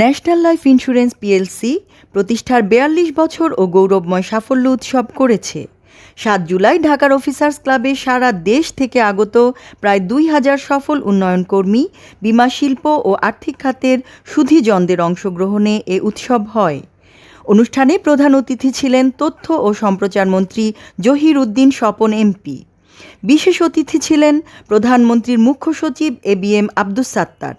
National life insurance PLC প্রতিষ্ঠার ৪২ বছর ও গৌরবময় সাফল্য উৎসব করেছে। ৭ জুলাই ঢাকার অফিসার্স ক্লাবে সারা দেশ থেকে আগত প্রায় ২,০০০ সফল উন্নয়ন কর্মী, বীমা শিল্প ও আর্থিক খাতের সুধীজনদের অংশগ্রহণে এ উৎসব হয়। অনুষ্ঠানে প্রধান অতিথি ছিলেন তথ্য ও সম্প্রচার মন্ত্রী জহির উদ্দিন স্বপন এমপি। বিশেষ অতিথি ছিলেন প্রধানমন্ত্রীর মুখ্য সচিব এবিএম আব্দুস সাত্তার,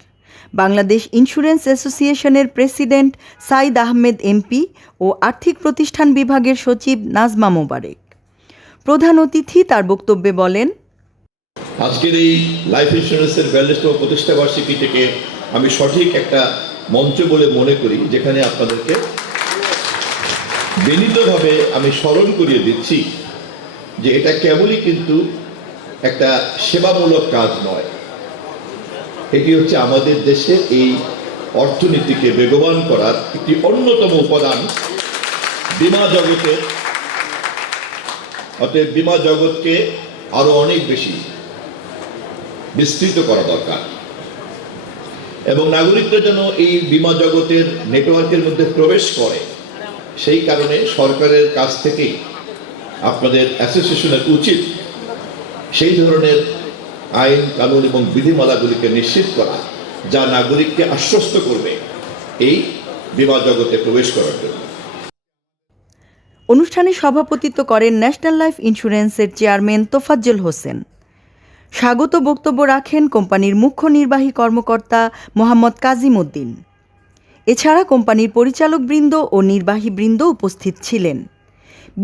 বাংলাদেশ ইন্স্যুরেন্স অ্যাসোসিয়েশনের প্রেসিডেন্ট সাইদ আহমেদ এমপি ও আর্থিক প্রতিষ্ঠান বিভাগের সচিব নাজমা মোবারক। প্রধান অতিথি তার বক্তব্যে বলেন, আজকের এই লাইফ ইন্স্যুরেন্সের ৪২তম প্রতিষ্ঠা বার্ষিকী থেকে আমি সঠিক একটা মঞ্চ বলে মনে করি, যেখানে আপনাদেরকে বিনীতভাবে আমি স্মরণ করিয়ে দিচ্ছি যে এটা কেবলই কিন্তু একটা সেবামূলক কাজ নয়, এটি হচ্ছে আমাদের দেশের এই অর্থনীতিকে বেগবান করার একটি অন্যতম উপাদান বীমা জগতের। অতএব বীমা জগৎকে আরো অনেক বেশি বিস্তৃত করা দরকার এবং নাগরিকরা যেন এই বীমা জগতের নেটওয়ার্কের মধ্যে প্রবেশ করে, সেই কারণে সরকারের কাছ থেকেই আপনাদের অ্যাসোসিয়েশনের উচিত সেই ধরনের আইন কানুন এবং বিধিমালাগুলিকে নিশ্চিত করা, যা নাগরিককে আশ্বস্ত করবে এই বীমা জগতে প্রবেশ করার জন্য। অনুষ্ঠানে সভাপতিত্ব করেন ন্যাশনাল লাইফ ইন্স্যুরেন্সের চেয়ারম্যান তোফাজ্জল হোসেন। স্বাগত বক্তব্য রাখেন কোম্পানির মুখ্য নির্বাহী কর্মকর্তা মোহাম্মদ কাজিম উদ্দিন। এছাড়া কোম্পানির পরিচালকবৃন্দ ও নির্বাহীবৃন্দ উপস্থিত ছিলেন।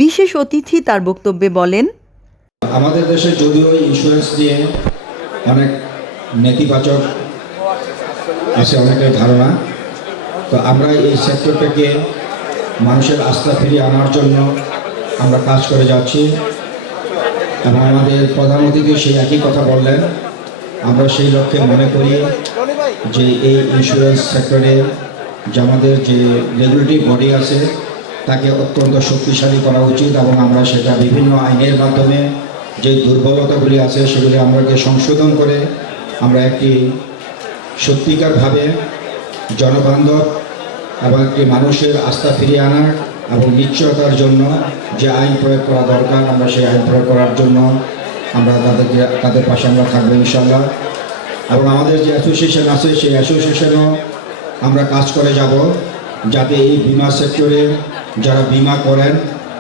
বিশেষ অতিথি তার বক্তব্যে বলেন, আমাদের দেশে যদিও ইন্স্যুরেন্স নিয়ে অনেক নেতিবাচক আছে, অনেকের ধারণা, তো আমরা এই সেক্টরটাকে মানুষের আস্থা ফিরিয়ে আনার জন্য আমরা কাজ করে যাচ্ছি এবং আমাদের প্রধান অতিথি সেই একই কথা বললেন। আমরা সেই লক্ষ্যে মনে করি যে এই ইন্স্যুরেন্স সেক্টরে যে আমাদের যে রেগুলেটরি বডি আছে তাকে অত্যন্ত শক্তিশালী করা উচিত এবং আমরা সেটা বিভিন্ন আইনের মাধ্যমে যে দুর্বলতাগুলি আছে সেগুলি আমাকে সংশোধন করে আমরা একটি সত্যিকারভাবে জনবান্ধব এবং একটি মানুষের আস্থা ফিরিয়ে আনার এবং নিশ্চয়তার জন্য যে আইন প্রয়োগ করা দরকার, আমরা সেই আইন প্রয়োগ করার জন্য আমরা তাদের পাশে আমরা থাকবো ইনশাল্লাহ। এবং আমাদের যে অ্যাসোসিয়েশন আছে সেই অ্যাসোসিয়েশনও আমরা কাজ করে যাব যাতে এই বিমা সেক্টরে যারা বিমা করেন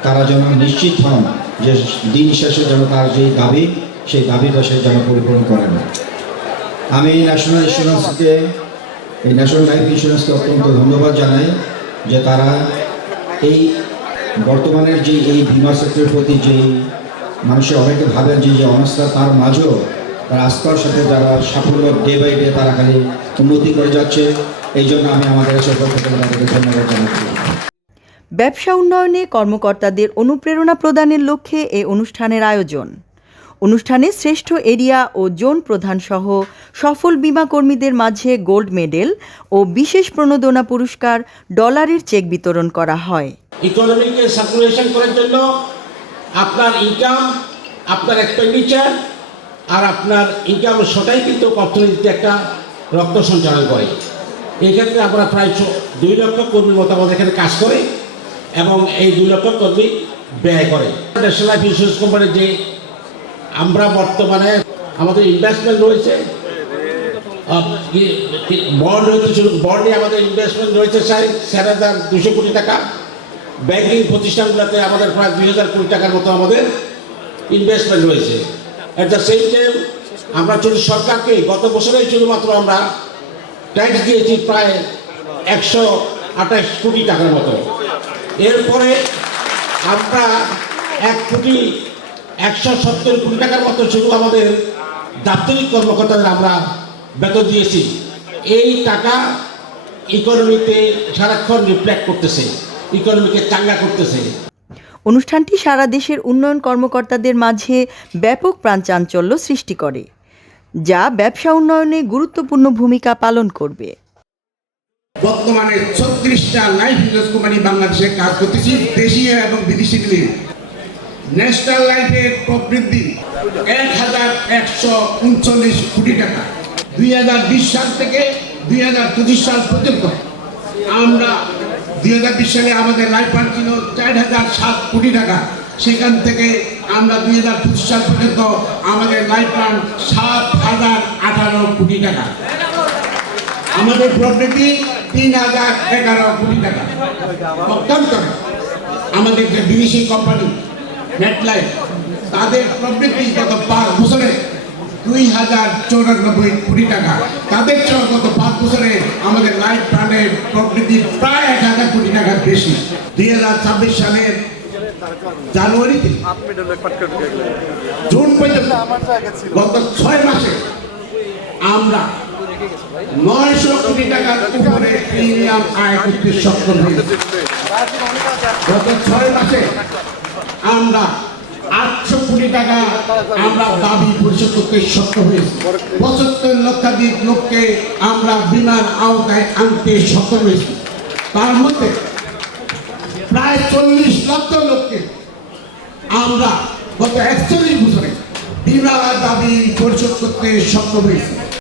তারা যেন নিশ্চিত হন যে দিন শেষে যেন তার যে দাবি সেই দাবিটা সে যেন পরিপূরণ করেন। আমি ন্যাশনাল ইন্স্যুরেন্সকে, এই ন্যাশনাল লাইফ ইন্স্যুরেন্সকে অত্যন্ত ধন্যবাদ জানাই যে তারা এই বর্তমানের যে এই বিমা সেক্টরের প্রতি যেই মানুষের অনেকে ভাবেন যে অনাস্থা, তার মাঝেও তার আস্থার সাথে যারা সাফল্য ডে বাই ডে তারা খালি উন্নতি করে যাচ্ছে। এই জন্য আমি আমাদের পক্ষ থেকে তাদেরকে ধন্যবাদ জানাচ্ছি। ব্যবসা উন্নয়নে কর্মকর্তাদের অনুপ্রেরণা প্রদানের লক্ষ্যে এ অনুষ্ঠানের আয়োজন। অনুষ্ঠানে শ্রেষ্ঠ এরিয়া ও জোন প্রধান সহ সফল বীমা কর্মীদের মাঝে গোল্ড মেডেল ও বিশেষ প্রণোদনা পুরস্কার, ডলারের চেক বিতরণ করা হয়। ইকোনমিকে সার্কুলেশন করার জন্য আপনার ইনকাম, আপনার এক্সপেন্ডিচার আর আপনার ইনকাম সেটাই কিন্তু অর্থনীতিতে একটা রক্ত সঞ্চালন করে। এই ক্ষেত্রে আমরা প্রায় 2 লক্ষ কর্মীর মতো আমাদের এখানে কাজ করে এবং এই 2 লক্ষ কর্মী ব্যয় করে। ন্যাশনাল লাইফ ইন্স্যুরেন্স কোম্পানির যে আমরা বর্তমানে আমাদের ইনভেস্টমেন্ট রয়েছে, বন্ড হয়েছে, বন্ডে আমাদের ইনভেস্টমেন্ট রয়েছে 4,200 কোটি টাকা। ব্যাংকিং প্রতিষ্ঠানগুলোতে আমাদের প্রায় 2,000 কোটি টাকার মতো আমাদের ইনভেস্টমেন্ট রয়েছে। অ্যাট দ্য সেম টাইম আমরা সরকারকে গত বছরেই শুধুমাত্র আমরা ট্যাক্স দিয়েছি প্রায় 128 কোটি টাকার মতো। এরপরে আমরা 1,170 কোটি টাকার মতো শুধু আমাদের দাপ্তরিক কর্মকর্তাদের আমরা বেতন দিয়েছি। এই টাকা ইকোনমিতে সারাক্ষণ রিফ্লেক্ট করতেছে, ইকোনমিকে চাঙ্গা করতেছে। অনুষ্ঠানটি সারা দেশের উন্নয়ন কর্মকর্তাদের মাঝে ব্যাপক প্রাণচাঞ্চল্য সৃষ্টি করে, যা ব্যবসা উন্নয়নে গুরুত্বপূর্ণ ভূমিকা পালন করবে। বর্তমানে 36টা লাইফ ইন্স্যুরেন্স কোম্পানি বাংলাদেশে কাজ করতেছি, দেশীয় এবং বিদেশি মিলিয়ে। ন্যাশনাল লাইফের প্রবৃদ্ধি 1,139 কোটি টাকা 2020 সাল থেকে 2025 সাল পর্যন্ত আমরা 2020 সালে আমাদের লাইফ ফান্ড ছিল 4,007 কোটি টাকা। সেখান থেকে আমরা 2025 সাল পর্যন্ত আমাদের লাইফ ফান্ড 7,018 কোটি টাকা। আমাদের প্রবৃদ্ধি 3,011 কোটি টাকা। পক্ষান্তরে আমাদের যে বিদেশি কোম্পানি নেটলাইফ, তাদের প্রবৃদ্ধি গত 5 বছরে 2,094 কোটি টাকা। তাদের চেয়ে গত 5 বছরে আমাদের লাইফ ফান্ডের প্রবৃদ্ধি প্রায় 1,000 কোটি টাকার বেশি। 2026 সালের জানুয়ারিতে জুন পর্যন্ত গত 6 মাসে আমরা 900 কোটি টাকার উপরে প্রিমিয়াম আয় করতে সক্ষম হয়েছি। গত 6 মাসে আমরা 800 কোটি টাকা আমরা দাবি পরিশোধ করতে সক্ষম হয়েছি। 75 লক্ষাধিক লোককে আমরা বিমার আওতায় আনতে সক্ষম হয়েছি। তার মধ্যে প্রায় 40 লক্ষ লোককে আমরা গত 41 বছরে বিমা দাবি পরিশোধ করতে সক্ষম হয়েছি।